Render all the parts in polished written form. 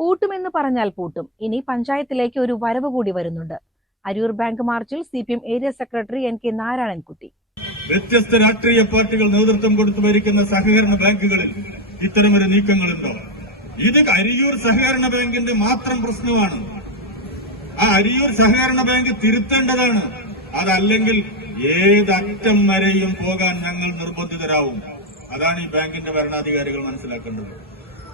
പൂട്ടുമെന്ന് പറഞ്ഞാൽ പൂട്ടും. ഇനി പഞ്ചായത്തിലേക്ക് ഒരു വരവ് കൂടി വരുന്നുണ്ട്. അരൂർ ബാങ്ക് മാർച്ചിൽ CPM area secretary NK Narayanankutty. വ്യത്യസ്ത രാഷ്ട്രീയ പാർട്ടികൾ നേതൃത്വം കൊടുത്തു ഭരിക്കുന്ന സഹകരണ ബാങ്കുകളിൽ ഇത്തരമൊരു നീക്കങ്ങളുണ്ടോ? ഇത് അരിയൂർ സഹകരണ ബാങ്കിന്റെ മാത്രം പ്രശ്നമാണ്. ആ അരിയൂർ സഹകരണ ബാങ്ക് തിരുത്തേണ്ടതാണ്. അതല്ലെങ്കിൽ ഏതറ്റം വരെയും പോകാൻ ഞങ്ങൾ നിർബന്ധിതരാവും. അതാണ് ഈ ബാങ്കിന്റെ ഭരണാധികാരികൾ മനസ്സിലാക്കേണ്ടത്.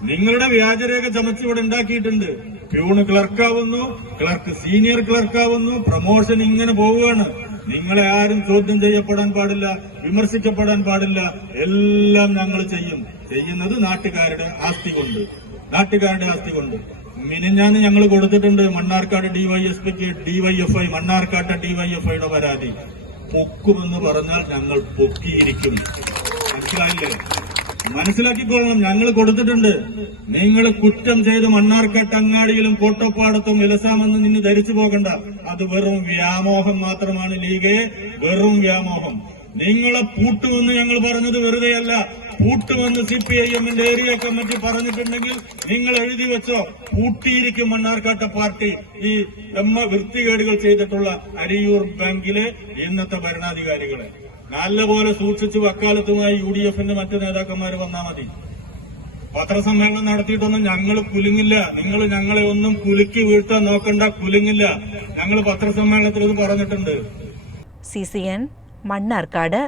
നിങ്ങളുടെ വ്യാജരേഖ ചമച്ച് ഇവിടെ ഉണ്ടാക്കിയിട്ടുണ്ട്. പ്യൂണ് ക്ലർക്കാവുന്നു, ക്ലർക്ക് സീനിയർ ക്ലർക്കാവുന്നു, പ്രമോഷൻ ഇങ്ങനെ പോവുകയാണ്. നിങ്ങളെ ആരും ചോദ്യം ചെയ്യപ്പെടാൻ പാടില്ല, വിമർശിക്കപ്പെടാൻ പാടില്ല. എല്ലാം ഞങ്ങൾ ചെയ്യുന്നത് നാട്ടുകാരുടെ ആസ്തി കൊണ്ട്. മിനിഞ്ഞാന്ന് ഞങ്ങൾ കൊടുത്തിട്ടുണ്ട് മണ്ണാർക്കാട് ഡിവൈഎസ്പിക്ക് ഡിവൈഎഫ്ഐ മണ്ണാർക്കാട്ടെ ഡിവൈഎഫ്ഐയുടെ പരാതി. പൊക്കുമെന്ന് പറഞ്ഞാൽ ഞങ്ങൾ പൊക്കിയിരിക്കും. മനസ്സിലായില്ലേ? മനസ്സിലാക്കിക്കൊള്ളണം. ഞങ്ങൾ കൊടുത്തിട്ടുണ്ട്. നിങ്ങൾ കുറ്റം ചെയ്ത് മണ്ണാർക്കാട്ട് അങ്ങാടിയിലും കോട്ടപ്പാടത്തും വിലസാമെന്ന് നിന്ന് ധരിച്ചു പോകണ്ട. അത് വെറും വ്യാമോഹം മാത്രമാണ്. ലീഗേ, വെറും വ്യാമോഹം. നിങ്ങളെ പൂട്ടുമെന്ന് ഞങ്ങൾ പറഞ്ഞത് വെറുതെയല്ല. പൂട്ടുമെന്ന് CPIM-ന്റെ ഏരിയ കമ്മിറ്റി പറഞ്ഞിട്ടുണ്ടെങ്കിൽ നിങ്ങൾ എഴുതി വെച്ചോ. പൂട്ടിയിരിക്കും മണ്ണാർക്കാട്ടെ പാർട്ടി ഈ വൃത്തികേടുകൾ ചെയ്തിട്ടുള്ള അരിയൂർ ബാങ്കിലെ ഇന്നത്തെ ഭരണാധികാരികളെ. നല്ലപോലെ സൂക്ഷിച്ച് വക്കാലത്തുമായി UDF-ന്റെ മറ്റു നേതാക്കന്മാർ വന്നാൽ മതി. പത്രസമ്മേളനം നടത്തിയിട്ടൊന്നും ഞങ്ങൾ കുലുങ്ങില്ല. നിങ്ങൾ ഞങ്ങളെ ഒന്നും കുലുക്കി വീഴ്ത്താൻ നോക്കണ്ട, കുലുങ്ങില്ല. ഞങ്ങൾ പത്രസമ്മേളനത്തിൽ ഇത് പറഞ്ഞിട്ടുണ്ട്. CCN മണ്ണാർക്കാട്.